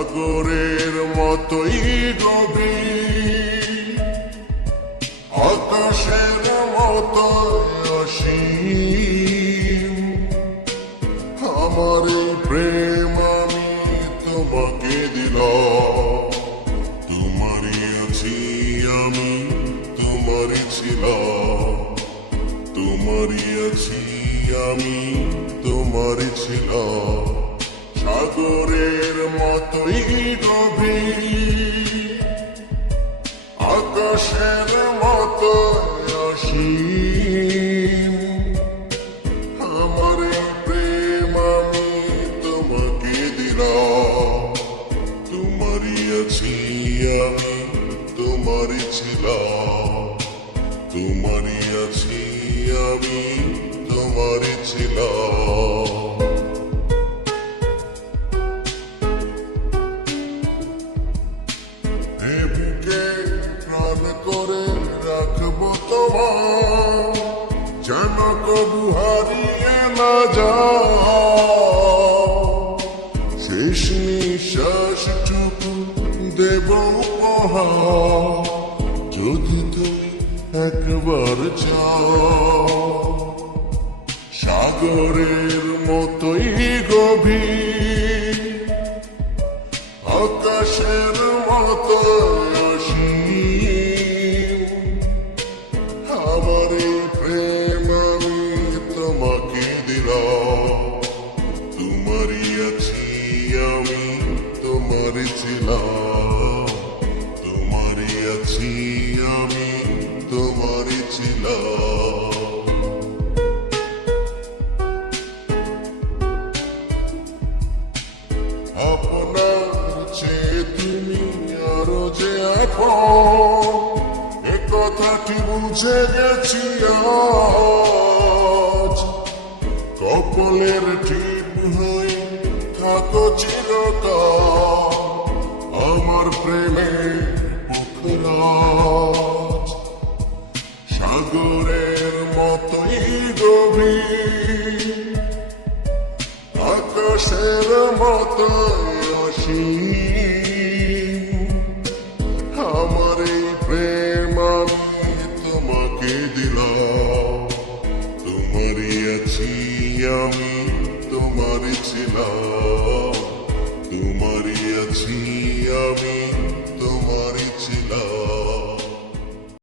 সাগরের মতোই গভীর, আকাশের মতো অসীম। আমার এই প্রেম আমি তোমাকে দিলাম, তোমারই আছি আমি, তোমারই ছিলাম, তোমারই আছি আমি, তোমারই ছিলাম। সাগরের মতোই গভীর, আকাশের মতো অসীম। আমার এই প্রেম আমি তোমাকে দিলাম, তোমারই আছি আমি, তোমারই ছিলাম, তোমারই আছি আমি, তোমারই ছিলাম। প্রাণ করে রাখবো তোমার, যেন কবু হারিয়ে না যাও। শেষ নিঃশ্বাসটুকু দেব উপহার, যদি তুমি একবার চাও। সাগরের মতোই গভীর, আকাশের মতো অসীম। আমার এই প্রেম আমি তোমাকে দিলাম, তোমারই আছি আমি, তোমারই ছিলাম, তোমারই আছি আমি, তোমারই ছিলাম। আপনার চেয়ে তুমি আরো যে এখন, এ কথাটি বুঝে গেছি আজ। কপালের ঠিক হয়ে থাকো চিরকাল, আমার প্রেমের পুখরাজ। সাগরের মতোই গভীর, আকাশের মতো অসীম।